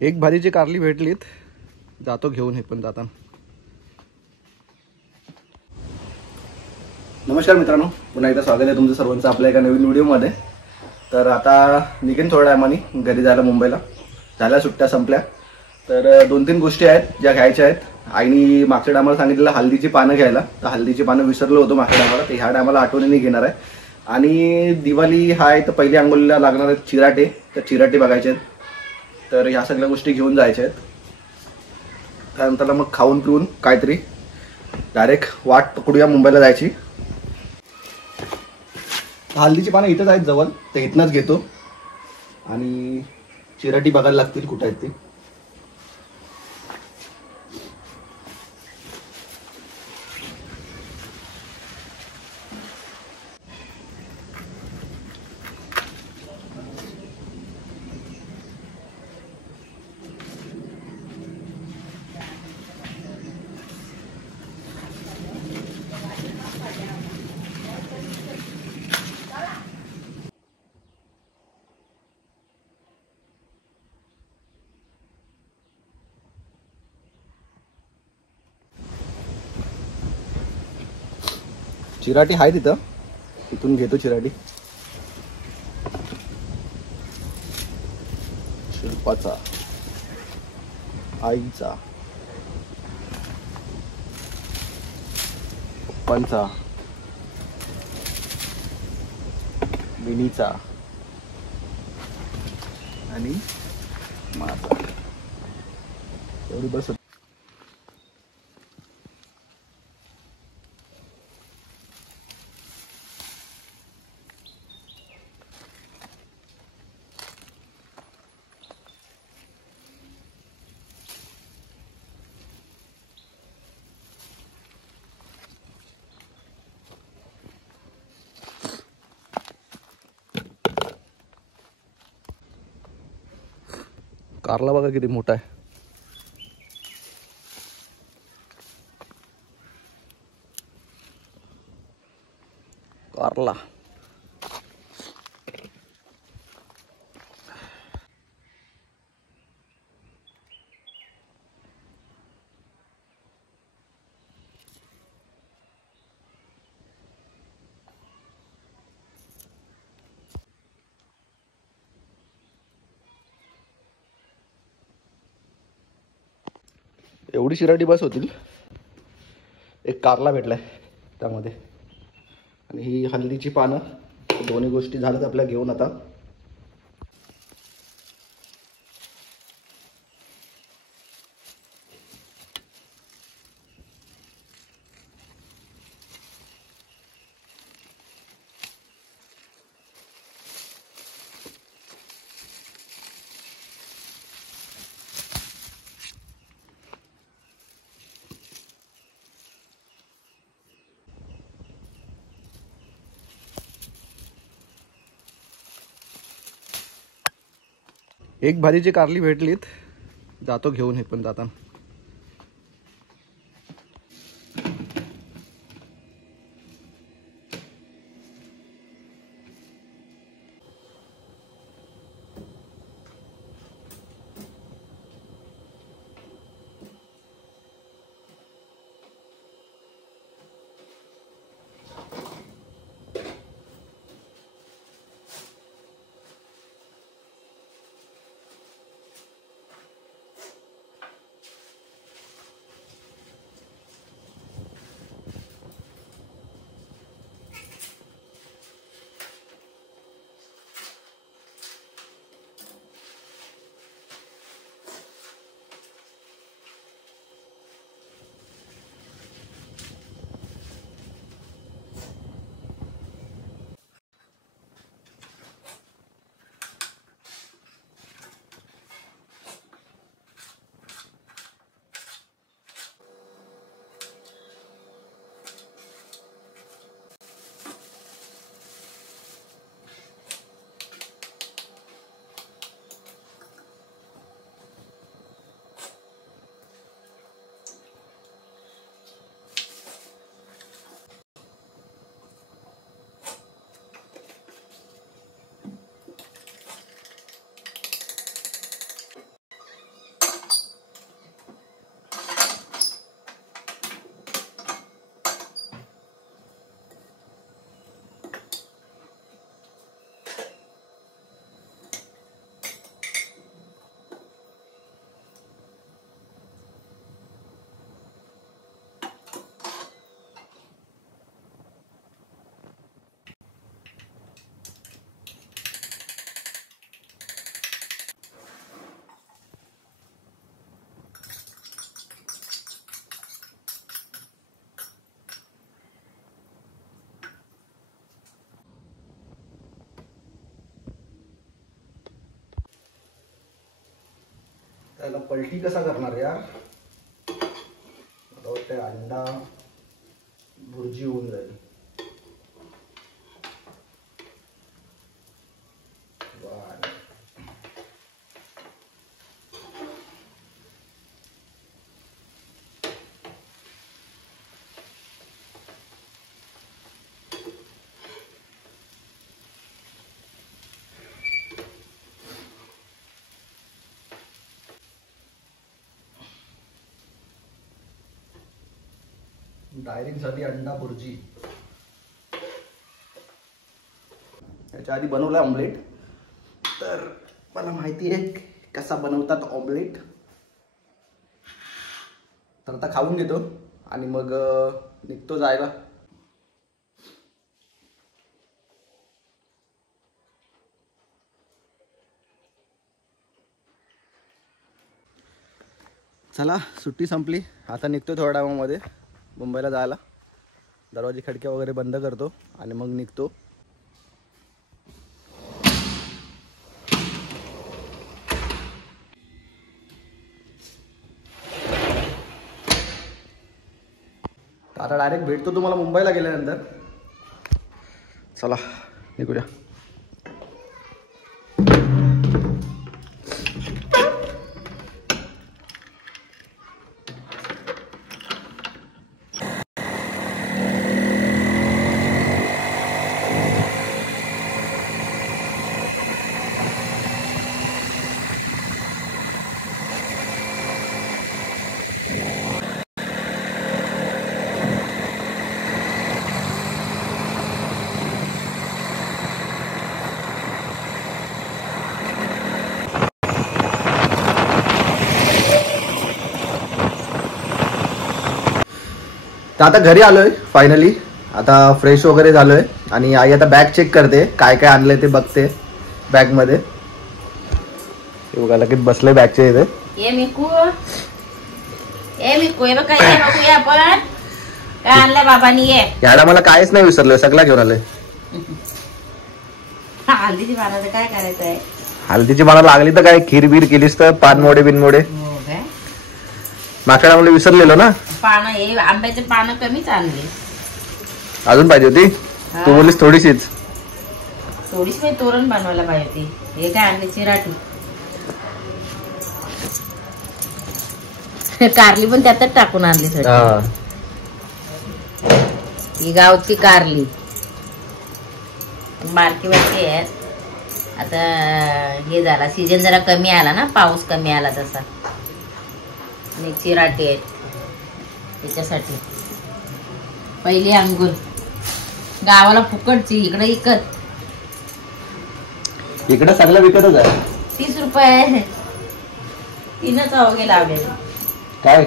एक भारीची कारली भेटलीत, जातो घेऊन हे पण जाताना. नमस्कार मित्रांनो, पुन्हा एकदा स्वागत आहे तुमचं सर्वांचं आपल्या एका नवीन व्हिडिओमध्ये. तर आता निघेन थोड्या टायमाने घरी जायला मुंबईला. झाल्या सुट्ट्या संपल्या. तर 2-3 गोष्टी आहेत ज्या घ्यायच्या आहेत. आईनी मागच्या टायमाला सांगितलेलं हल्दीची पानं घ्यायला, तर हल्दीची पानं विसरलो होतो मागच्या टायमाला, तर ह्या टायमाला आठवणीने घेणार आहे. आणि दिवाळी आहे तर पहिली अंघोळीला लागणार आहेत चिराटे, तर चिराटे बघायचे आहेत. तर ह्या सगळ्या गोष्टी घेऊन जायच्या आहेत. त्यानंतर मग खाऊन पिऊन काहीतरी डायरेक्ट वाट पकडूया मुंबईला जायची. हल्दीची पानं इथंच आहेत जवळ, तर इथनंच घेतो. आणि चिराटी बघायला लागतील कुठे आहेत ती. चिराटी आहे तिथं, तिथून घेतो चिराटी. शिल्पाचा, आईचा, पप्पांचा, मिनीचा आणि माझा. एवढी बस. कारला बघा किती मोठा आहे. कारला एवढी शिराटी बस होतील. एक कारला भेटलाय त्यामध्ये, आणि ही हल्दीची पानं. दोन्ही गोष्टी झाल्यात आपल्या घेऊन आता. एक भारीची कारली भेटलीत, जातो घेऊन हे पण जाताना. त्याला पलटी कसा करणार यार. आता वाटतं अंडा भुर्जी होऊन जाईल. डायरेक्ट झाली अंडा भुर्जी. याच्या आधी बनवला ऑमलेट, तर मला माहिती आहे कसा बनवतात ऑमलेट. तर आता खाऊन घेतो आणि मग निघतो जायला. चला सुट्टी संपली, आता निघतो थोड्या टायमामध्ये मुंबईला जायला. दरवाजे खिडक्या वगैरे बंद करतो आणि मग निघतो. आता डायरेक्ट भेटतो तुम्हाला मुंबईला गेल्यानंतर. चला निघूया. तर आता घरी आलोय फायनली. आता फ्रेश वगैरे झालोय आणि आई आता बॅग चेक करते, काय काय आणलंय ते बघते बॅग मध्ये. हे बघा लगेच बसले बॅगच्या इथे. ये मिकू हे बघ काय बघूया आपण काय आणलंय बाबांनी. ये याला मला काहीच नाही विसरलं, सगळं घेऊन आलंय. हल्दीची पानाचं काय करायचं आहे. हल्दीची पानं लागली तर काय खीर बीर केलीस तर पानमोडे बिनमोडे. मागच्या टायमाला विसरलेलो ना. पानं हे आंब्याचे पानं कमीच आणले. अजून पाहिजे होती. तू बोललीस थोडीशीच. थोडीच नाही, तोरण बनवायला पाहिजे होती. हे काय आणले चिराटी. कारली पण त्यातच टाकून आणली. ही गावची कारली बारकी बारकी आहेत. आता हे झाला सीजन जरा कमी आला ना, पाऊस कमी आला तसा. आणि चिराटी आहेत त्याच्यासाठी. पहिली अंगूर गावाला फुकटची, इकडे इकत. इकडे सगळं विकतच आहे. 30 रुपये 3च अवघे लावले. काय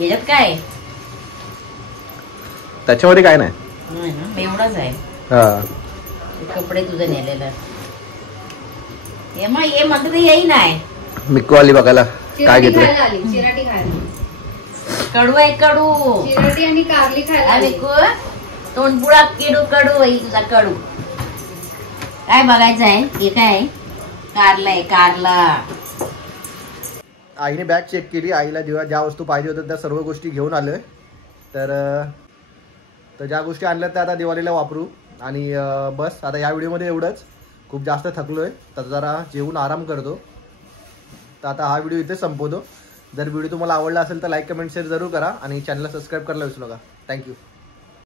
याच्यात काय त्याच्यामध्ये काय नाही ना, एवढंच आहे. कपडे तुझं नेलेलं. हे मग ये म्हणत येई नाही. मिक्कू आली बघायला काय घेतलं. चिराटी खायला. कडू आहे कडू. चिराटी आणि कारली खायला. मिकू तोंडपुळा किडू कडू आहे तुझा कडू. काय बघायचं आहे. हे काय कारला आहे कारला. आईने बॅग चेक केली. आईला जेव्हा ज्या वस्तू पाहिजे होत्या त्या सर्व गोष्टी घेऊन आलोय. तर ज्या गोष्टी आणल्या त्या आता दिवाळीला वापरू. आणि बस आता या व्हिडिओमध्ये एवढंच. खूप जास्त थकलोय तर जरा जेवून आराम करतो. तर आता हा व्हिडिओ इथे संपवतो. जर व्हिडिओ तुम्हाला आवडला असेल तर लाईक कमेंट शेअर जरूर करा आणि चॅनलला सबस्क्राईब करायला विसरू नका. थँक्यू.